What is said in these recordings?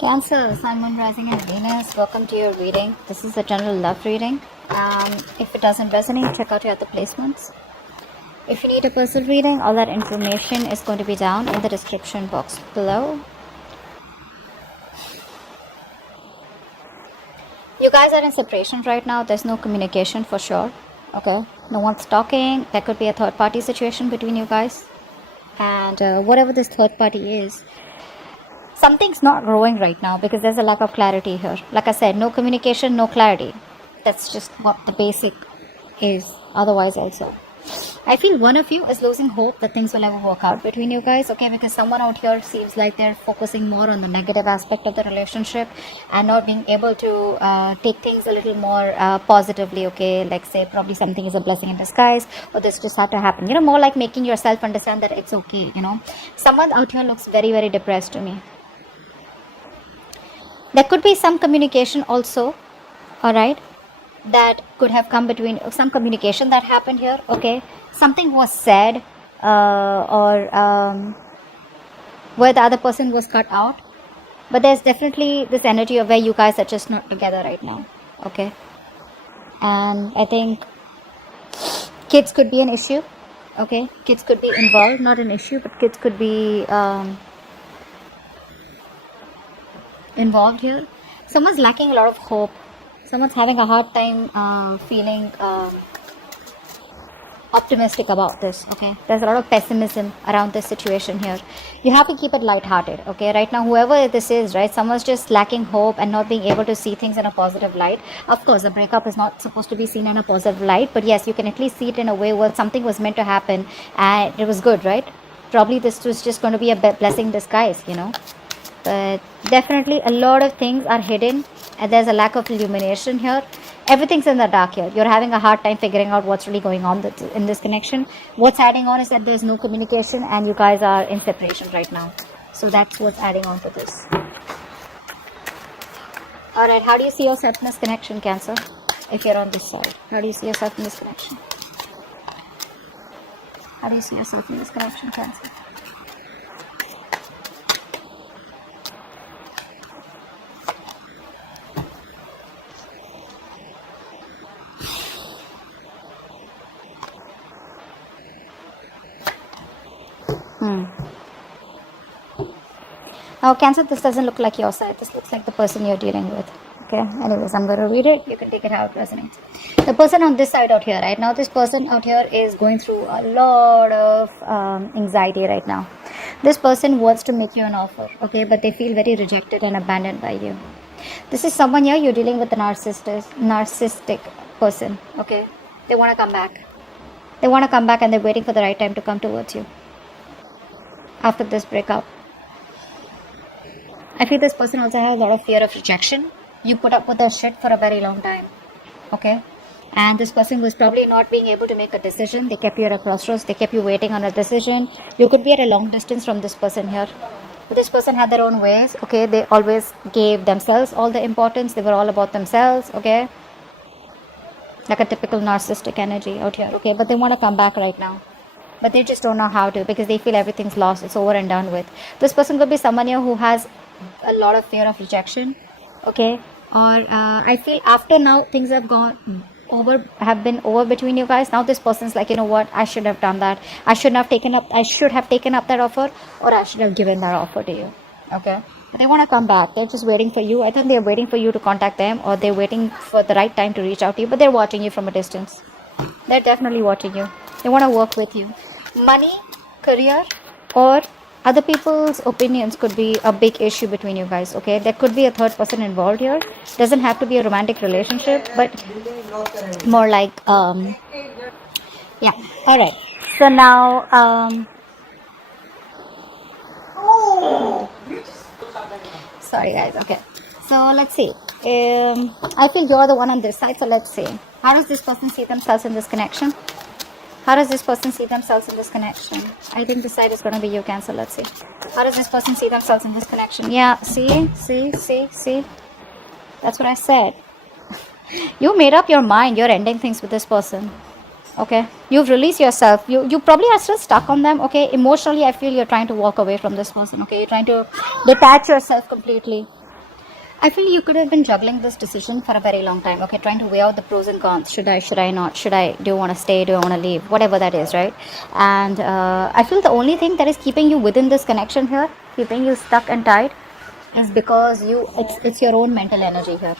Cancer, Sun, Moon, Rising and Venus, welcome to your reading. This is a general love reading. If it doesn't resonate, check out your other placements. If you need a personal reading, all that information is going to be down in the description box below. You guys are in separation right now. There's no communication for sure. Okay, no one's talking. There could be a third party situation between you guys. And whatever this third party is, something's not growing right now because there's a lack of clarity here. Like I said, no communication, no clarity. That's just what the basic is. Otherwise also, I feel one of you is losing hope that things will ever work out between you guys, okay? Because someone out here seems like they're focusing more on the negative aspect of the relationship and not being able to take things a little more positively, okay? Like say probably something is a blessing in disguise, or this just had to happen. You know, more like making yourself understand that it's okay, you know? Someone out here looks very, very depressed to me. There could be some communication also, alright, that could have come between, some communication that happened here, okay. Something was said or where the other person was cut out. But there's definitely this energy of where you guys are just not together right now, okay. And I think kids could be an issue, okay. Kids could be involved, not an issue, but kids could be involved here. Someone's lacking a lot of hope. Someone's having a hard time feeling optimistic about this, okay. There's a lot of pessimism around this situation here. You have to keep it lighthearted, okay. Right now, whoever this is, right, someone's just lacking hope and not being able to see things in a positive light. Of course, a breakup is not supposed to be seen in a positive light, but yes, you can at least see it in a way where something was meant to happen and it was good, right. Probably this was just going to be a blessing in disguise, you know. But definitely a lot of things are hidden and there's a lack of illumination here. Everything's in the dark here. You're having a hard time figuring out what's really going on in this connection. What's adding on is that there's no communication and you guys are in separation right now. So that's what's adding on to this. Alright, how do you see yourself in this connection, Cancer? If you're on this side, how do you see yourself in this connection? How do you see yourself in this connection, Cancer? Now, Cancer, this doesn't look like your side. This looks like the person you're dealing with. Okay. Anyways, I'm going to read it. You can take it how it resonates. The person on this side out here, right now, this person out here is going through a lot of anxiety right now. This person wants to make you an offer, okay, but they feel very rejected and abandoned by you. This is someone here you're dealing with a narcissistic person, okay. They want to come back. They want to come back and they're waiting for the right time to come towards you after this breakup. I feel this person also has a lot of fear of rejection. You put up with their shit for a very long time, okay? And this person was probably not being able to make a decision. They kept you at a crossroads. They kept you waiting on a decision. You could be at a long distance from this person here. But this person had their own ways, okay? They always gave themselves all the importance. They were all about themselves, okay? Like a typical narcissistic energy out here, okay? But they want to come back right now. But they just don't know how to because they feel everything's lost. It's over and done with. This person could be someone here who has a lot of fear of rejection, okay, or I feel after now things have been over between you guys. Now this person's like, you know what, I should have done that. I should have taken up that offer, or I should have given that offer to you, okay. But they want to come back. They're just waiting for you. I think they're waiting for you to contact them, or they're waiting for the right time to reach out to you, but they're watching you from a distance. They're definitely watching you. They want to work with you. Money, career, or other people's opinions could be a big issue between you guys, okay. There could be a third person involved here. Doesn't have to be a romantic relationship, but more like yeah. All right, so now sorry guys, okay, so let's see. I feel you're the one on this side, so let's see, how does this person see themselves in this connection? How does this person see themselves in this connection? I think this side is going to be you, Cancer. Let's see. How does this person see themselves in this connection? Yeah, see? That's what I said. You made up your mind. You're ending things with this person. Okay? You've released yourself. You probably are still stuck on them. Okay? Emotionally, I feel you're trying to walk away from this person. Okay? You're trying to detach yourself completely. I feel you could have been juggling this decision for a very long time, okay, trying to weigh out the pros and cons. Should I not? Do I want to stay? Do I want to leave? Whatever that is, right? And I feel the only thing that is keeping you within this connection here, keeping you stuck and tied, is because it's your own mental energy here.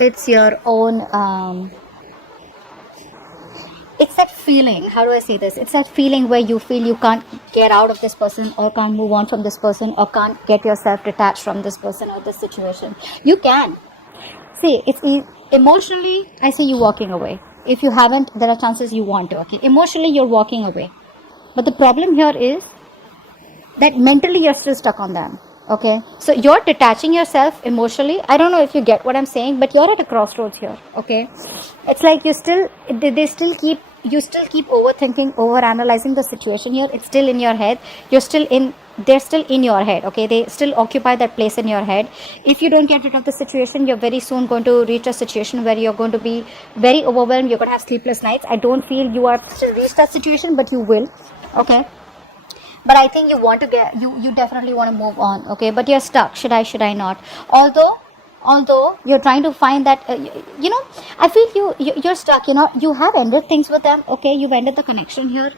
It's your own, it's that feeling, how do I say this? It's that feeling where you feel you can't get out of this person, or can't move on from this person, or can't get yourself detached from this person or this situation. You can. See, emotionally, I say you walking away. If you haven't, there are chances you want to, okay? Emotionally, you're walking away. But the problem here is that mentally you're still stuck on them. Okay, so you're detaching yourself emotionally. I don't know if you get what I'm saying, but you're at a crossroads here. Okay, it's like you still keep overthinking, over analyzing the situation here. It's still in your head. They're still in your head. Okay, they still occupy that place in your head. If you don't get rid of the situation, you're very soon going to reach a situation where you're going to be very overwhelmed. You're going to have sleepless nights. I don't feel you are still reached that situation, but you will. Okay, but I think you want to you definitely want to move on, okay, but you're stuck. Should I not? Although you're trying to find that I feel you're stuck. You have ended things with them, okay, you've ended the connection here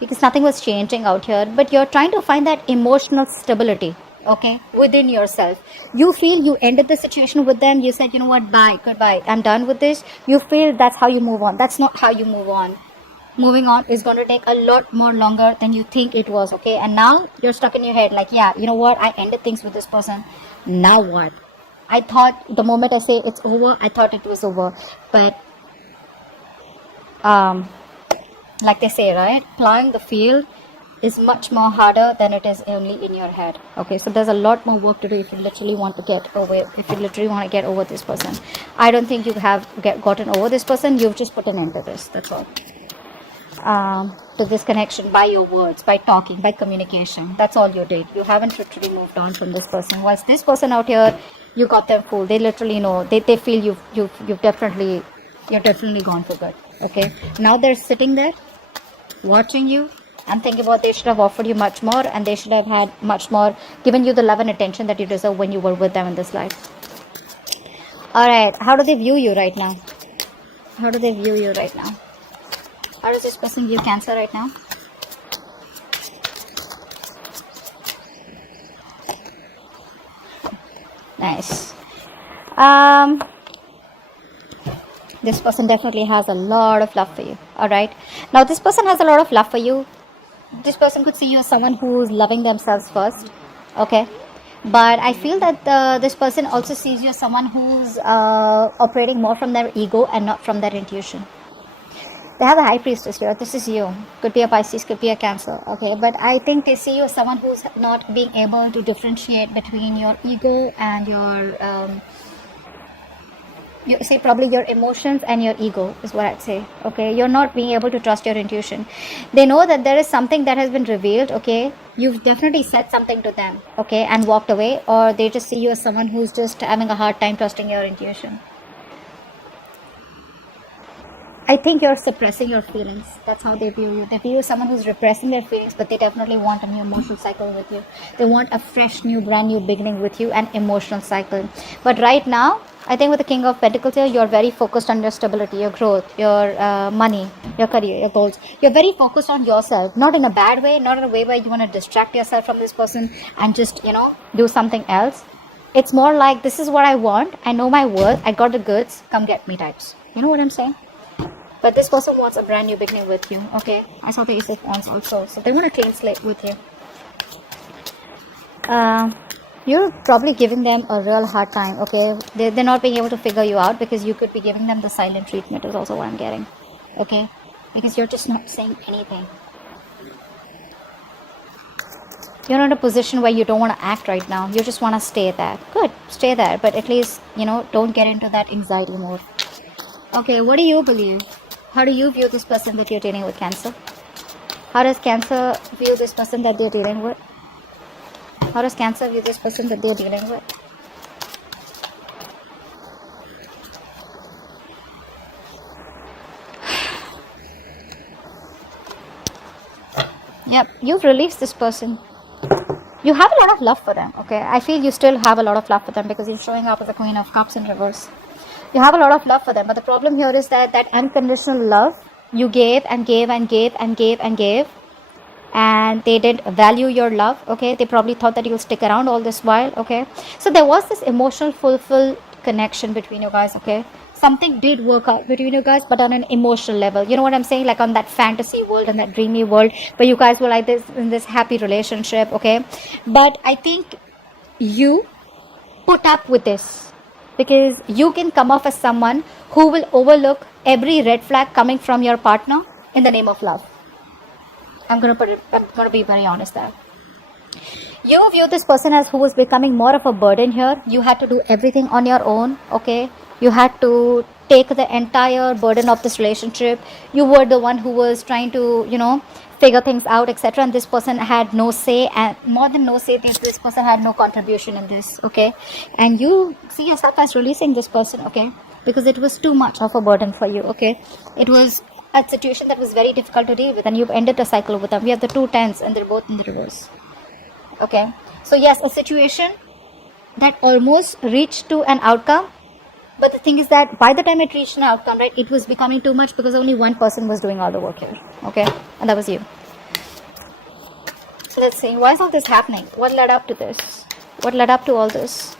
because nothing was changing out here, but you're trying to find that emotional stability, okay, within yourself. You feel you ended the situation with them. You said, you know what, bye, goodbye, I'm done with this. You feel that's how you move on. That's not how you move on. Moving on is going to take a lot more longer than you think it was, okay? And now you're stuck in your head like, yeah, you know what, I ended things with this person. Now what? I thought the moment I say it's over, I thought it was over. But like they say, right, plowing the field is much more harder than it is only in your head. Okay, so there's a lot more work to do if you literally want to get over this person. I don't think you have gotten over this person. You've just put an end to this. That's all. To this connection by your words, by talking, by communication. That's all you did. You haven't literally moved on from this person. Whilst this person out here, you got them fooled. They literally know. They feel you're definitely gone for good. Okay. Now they're sitting there, watching you, and thinking about they should have offered you much more, and they should have had much more, given you the love and attention that you deserve when you were with them in this life. All right. How do they view you right now? How do they view you right now? How does this person view Cancer right now? Nice. This person definitely has a lot of love for you. Alright. Now this person has a lot of love for you. This person could see you as someone who's loving themselves first. Okay. But I feel that this person also sees you as someone who's operating more from their ego and not from their intuition. They have a high priestess here. This is you. Could be a Pisces, could be a Cancer. Okay, but I think they see you as someone who's not being able to differentiate between your ego and probably your emotions and your ego is what I'd say. Okay, you're not being able to trust your intuition. They know that there is something that has been revealed. Okay, you've definitely said something to them. Okay, and walked away, or they just see you as someone who's just having a hard time trusting your intuition. I think you're suppressing your feelings. That's how they view you. They view you as someone who's repressing their feelings, but they definitely want a new emotional cycle with you. They want a fresh, new, brand new beginning with you, an emotional cycle. But right now, I think with the King of Pentacles here, you're very focused on your stability, your growth, your money, your career, your goals. You're very focused on yourself, not in a bad way, not in a way where you want to distract yourself from this person and just, do something else. It's more like, this is what I want. I know my worth. I got the goods. Come get me types. You know what I'm saying? But this person wants a brand new beginning with you, okay? I saw the Ace of Wands also. So they want a clean slate with you. You're probably giving them a real hard time, okay? They're not being able to figure you out because you could be giving them the silent treatment is also what I'm getting, okay? Because you're just not saying anything. You're in a position where you don't want to act right now. You just want to stay there. Good, stay there. But at least, don't get into that anxiety mode. Okay, what do you believe? How do you view this person that you're dealing with, Cancer? How does Cancer view this person that they're dealing with? How does Cancer view this person that they're dealing with? Yep, you've released this person. you have a lot of love for them, okay? I feel you still have a lot of love for them because you're showing up as the Queen of Cups in reverse. You have a lot of love for them, but the problem here is that that unconditional love you gave and gave and gave and gave and gave, and they didn't value your love, okay? They probably thought that you'll stick around all this while, okay? So there was this emotional fulfilled connection between you guys, okay? Something did work out between you guys, but on an emotional level. You know what I'm saying? Like on that fantasy world and that dreamy world where you guys were like this in this happy relationship, okay? But I think you put up with this because you can come off as someone who will overlook every red flag coming from your partner in the name of love. I'm gonna be very honest there. You view this person as who was becoming more of a burden here. You had to do everything on your own, okay? You had to take the entire burden of this relationship. You were the one who was trying to, you know, figure things out, etc. And this person had no say, and more than no say, this person had no contribution in this, okay? And you see yourself as releasing this person, okay? Because it was too much of a burden for you, okay? It was a situation that was very difficult to deal with, and you've ended the cycle with them. We have the 2 tens and they're both in the reverse, okay? So yes, a situation that almost reached to an outcome, but the thing is that by the time it reached an outcome, right, it was becoming too much because only one person was doing all the work here, okay? And that was you. So let's see, why is all this happening? What led up to this? What led up to all this?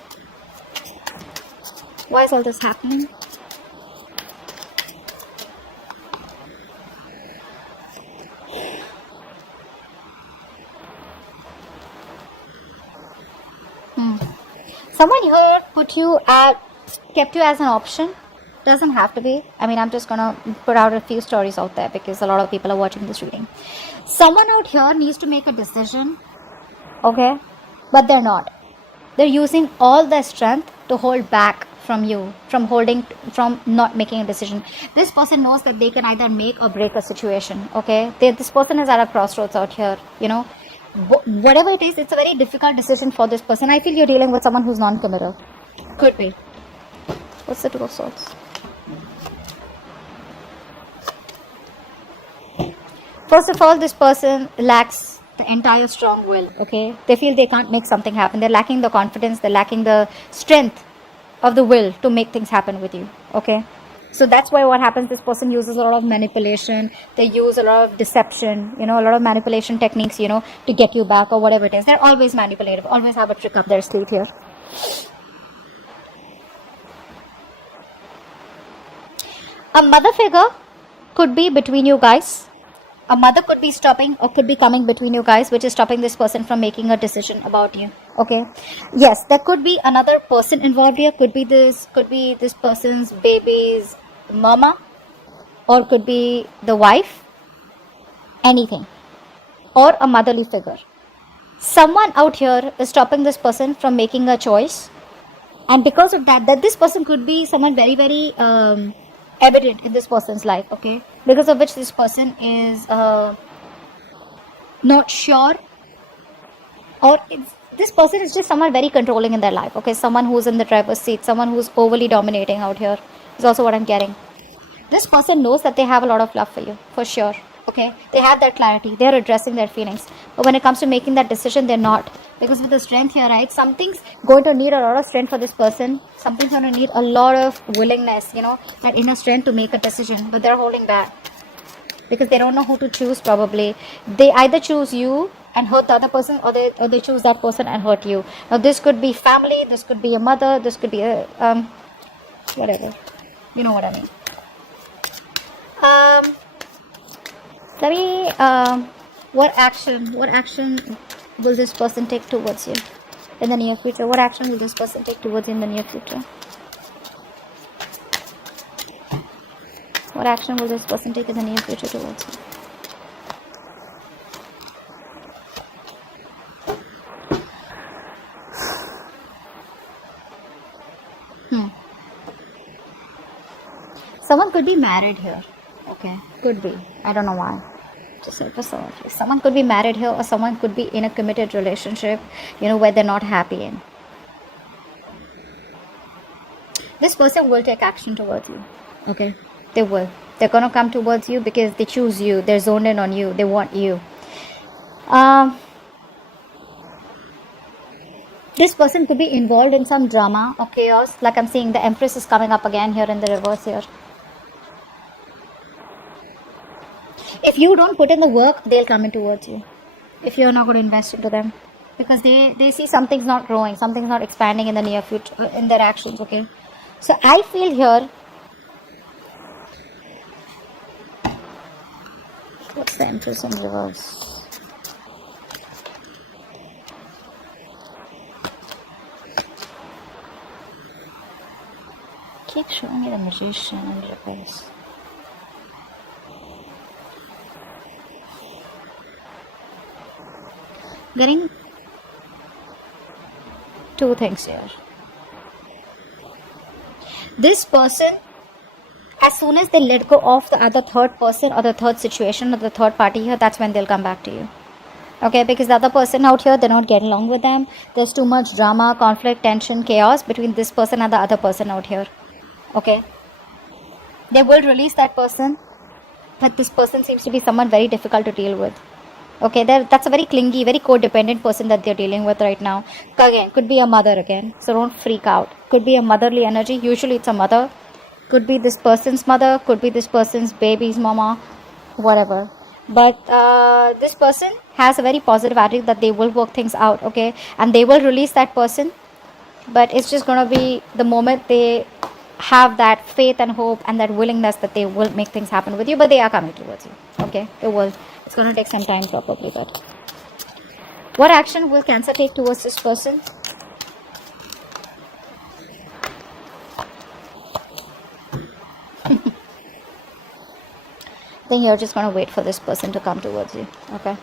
Why is all this happening? Someone here kept you as an option. Doesn't have to be. I mean, I'm just gonna put out a few stories out there because a lot of people are watching this reading. Someone out here needs to make a decision, okay? But they're not. They're using all their strength to hold back from you, from not making a decision. This person knows that they can either make or break a situation, okay? This person is at a crossroads out here, you know? Whatever it is, it's a very difficult decision for this person. I feel you're dealing with someone who's non-committal. Could be. What's the 2 of Swords? First of all, this person lacks the entire strong will, okay? They feel they can't make something happen. They're lacking the confidence. They're lacking the strength of the will to make things happen with you, okay? So that's why what happens, this person uses a lot of manipulation. They use a lot of deception, you know, a lot of manipulation techniques, you know, to get you back or whatever it is. They're always manipulative, always have a trick up their sleeve here. A mother figure could be between you guys. A mother could be stopping or could be coming between you guys, which is stopping this person from making a decision about you, okay? Yes, there could be another person involved here. Could be this person's baby's mama, or could be the wife, anything, or a motherly figure. Someone out here is stopping this person from making a choice, and because of that this person could be someone very, very evident in this person's life, okay? Because of which this person is not sure, or this person is just someone very controlling in their life, okay? Someone who's in the driver's seat, someone who's overly dominating out here is also what I'm getting. This person knows that they have a lot of love for you, for sure, okay? They have that clarity, they're addressing their feelings, but when it comes to making that decision, they're not. Because with the strength here, right, something's going to need a lot of strength for this person. Something's going to need a lot of willingness, you know, that inner strength to make a decision, but they're holding back because they don't know who to choose. Probably they either choose you and hurt the other person, or they choose that person and hurt you. Now this could be family, this could be a mother, this could be a whatever, you know what I mean. Let me what action will this person take towards you in the near future? What action will this person take towards you in the near future? What action will this person take in the near future towards you? Someone could be married here, okay? Could be. I don't know why. Someone could be married here, or someone could be in a committed relationship, you know, where they're not happy in. This person will take action towards you, okay? They will. They're gonna come towards you because they choose you. They're zoned in on you. They want you. This person could be involved in some drama or chaos. Like I'm seeing the Empress is coming up again here in the reverse here. If you don't put in the work, they'll come in towards you. If you're not going to invest into them. Because they see something's not growing, something's not expanding in the near future, in their actions, okay? So I feel here, what's the Empress in reverse? Keep showing me the Magician in reverse. Getting two things here. This person, as soon as they let go of the other third person or the third situation or the third party here, that's when they'll come back to you. Okay, because the other person out here, they're not getting along with them. There's too much drama, conflict, tension, chaos between this person and the other person out here. Okay, they will release that person, but this person seems to be someone very difficult to deal with. Okay, that's a very clingy, very codependent person that they're dealing with right now. Again, could be a mother again, so don't freak out. Could be a motherly energy, usually it's a mother. Could be this person's mother, could be this person's baby's mama, whatever. But this person has a very positive attitude that they will work things out, okay? And they will release that person, but it's just going to be the moment they have that faith and hope and that willingness that they will make things happen with you, but they are coming towards you, okay? They will. It's going to take some time probably, but what action will Cancer take towards this person? Then you're just going to wait for this person to come towards you, okay?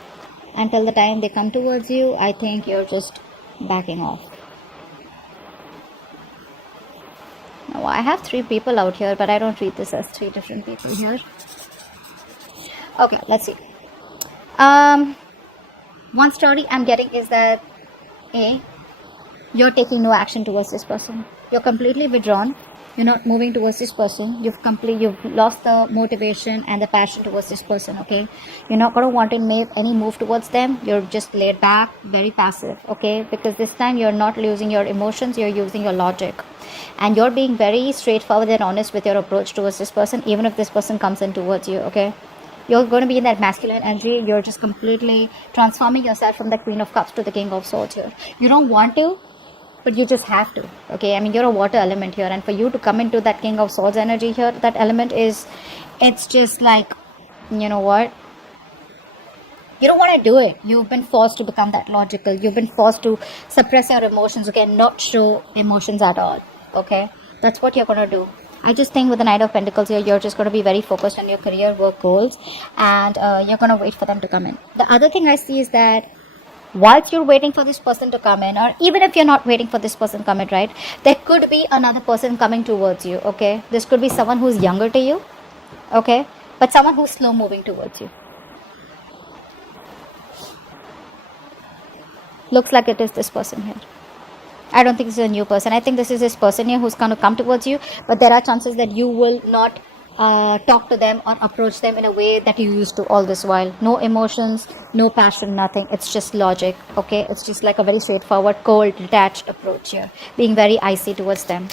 Until the time they come towards you, I think you're just backing off. Now, I have 3 people out here, but I don't treat this as 3 different people here. Okay, let's see. One story I'm getting is that A, you're taking no action towards this person. You're completely withdrawn. You're not moving towards this person. You've lost the motivation and the passion towards this person, okay? You're not going to want to make any move towards them. You're just laid back, very passive, okay? Because this time you're not using your emotions, you're using your logic. And you're being very straightforward and honest with your approach towards this person, even if this person comes in towards you, okay? You're going to be in that masculine energy. You're just completely transforming yourself from the Queen of Cups to the King of Swords here. You don't want to, but you just have to, okay? I mean, you're a water element here, and for you to come into that King of Swords energy here, that element is, it's just like, you know what? You don't want to do it. You've been forced to become that logical. You've been forced to suppress your emotions, okay? Not show emotions at all, okay? That's what you're going to do. I just think with the Knight of Pentacles here, you're just going to be very focused on your career, work goals, and you're going to wait for them to come in. The other thing I see is that whilst you're waiting for this person to come in, or even if you're not waiting for this person to come in, right, there could be another person coming towards you, okay? This could be someone who's younger to you, okay? But someone who's slow moving towards you. Looks like it is this person here. I don't think this is a new person. I think this is this person here who's going to come towards you, but there are chances that you will not talk to them or approach them in a way that you used to all this while. No emotions, no passion, nothing. It's just logic, okay? It's just like a very straightforward, cold, detached approach here, being very icy towards them.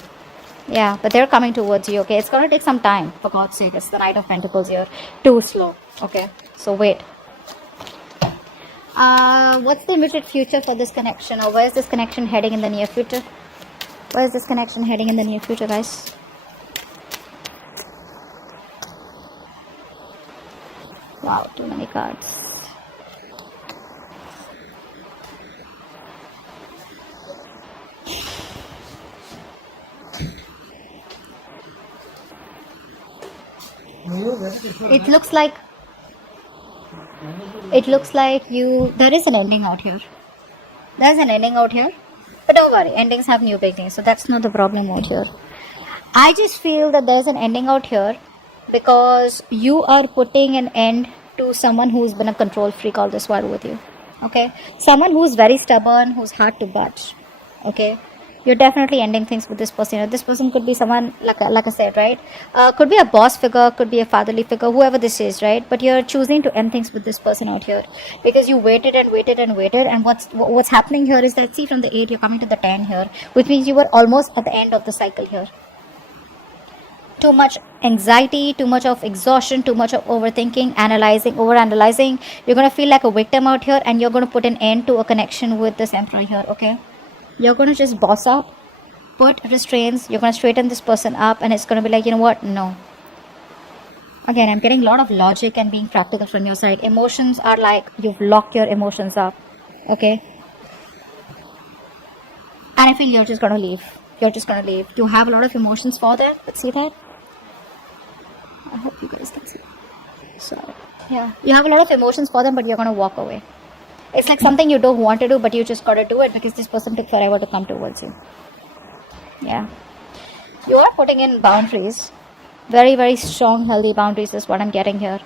Yeah, but they're coming towards you, okay? It's going to take some time, for God's sake. It's the Knight of Pentacles here. Too slow, okay? So wait. What's the immediate future for this connection, or where is this connection heading in the near future? Where is this connection heading in the near future, guys? Wow, too many cards. It looks like there is an ending out here. There's an ending out here. But don't worry, endings have new beginnings, so that's not the problem out here. I just feel that there's an ending out here because you are putting an end to someone who's been a control freak all this while with you. Okay? Someone who's very stubborn, who's hard to budge. Okay? You're definitely ending things with this person. You know, this person could be someone, like I said, right? Could be a boss figure, could be a fatherly figure, whoever this is, right? But you're choosing to end things with this person out here because you waited and waited and waited. And what's happening here is that, see, from the 8, you're coming to the 10 here, which means you were almost at the end of the cycle here. Too much anxiety, too much of exhaustion, too much of overthinking, analyzing, overanalyzing. You're going to feel like a victim out here, and you're going to put an end to a connection with this emperor here, okay? You're going to just boss up, put restraints, you're going to straighten this person up, and it's going to be like, you know what, no. Again, I'm getting a lot of logic and being practical from your side. Emotions are like, you've locked your emotions up, okay? And I feel you're just going to leave. You're just going to leave. You have a lot of emotions for that, but see that? I hope you guys can see. Sorry. Yeah, you have a lot of emotions for them, but you're going to walk away. It's like something you don't want to do, but you just got to do it because this person took forever to come towards you. Yeah. You are putting in boundaries. Very, very strong, healthy boundaries is what I'm getting here.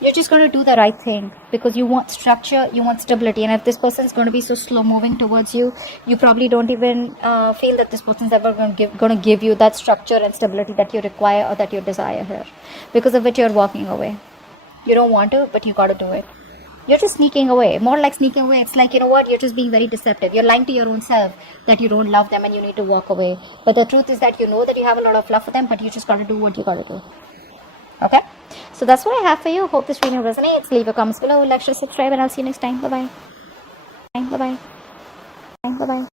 You're just going to do the right thing because you want structure, you want stability. And if this person is going to be so slow moving towards you, you probably don't even feel that this person is ever going to give you that structure and stability that you require or that you desire here. Because of which you're walking away. You don't want to, but you got to do it. You're just sneaking away. More like sneaking away. It's like, you know what, you're just being very deceptive. You're lying to your own self that you don't love them and you need to walk away. But the truth is that you know that you have a lot of love for them, but you just got to do what you got to do. Okay? So that's what I have for you. Hope this video resonates. Leave your comments below, like, share, subscribe, and I'll see you next time. Bye-bye. Bye-bye. Bye-bye.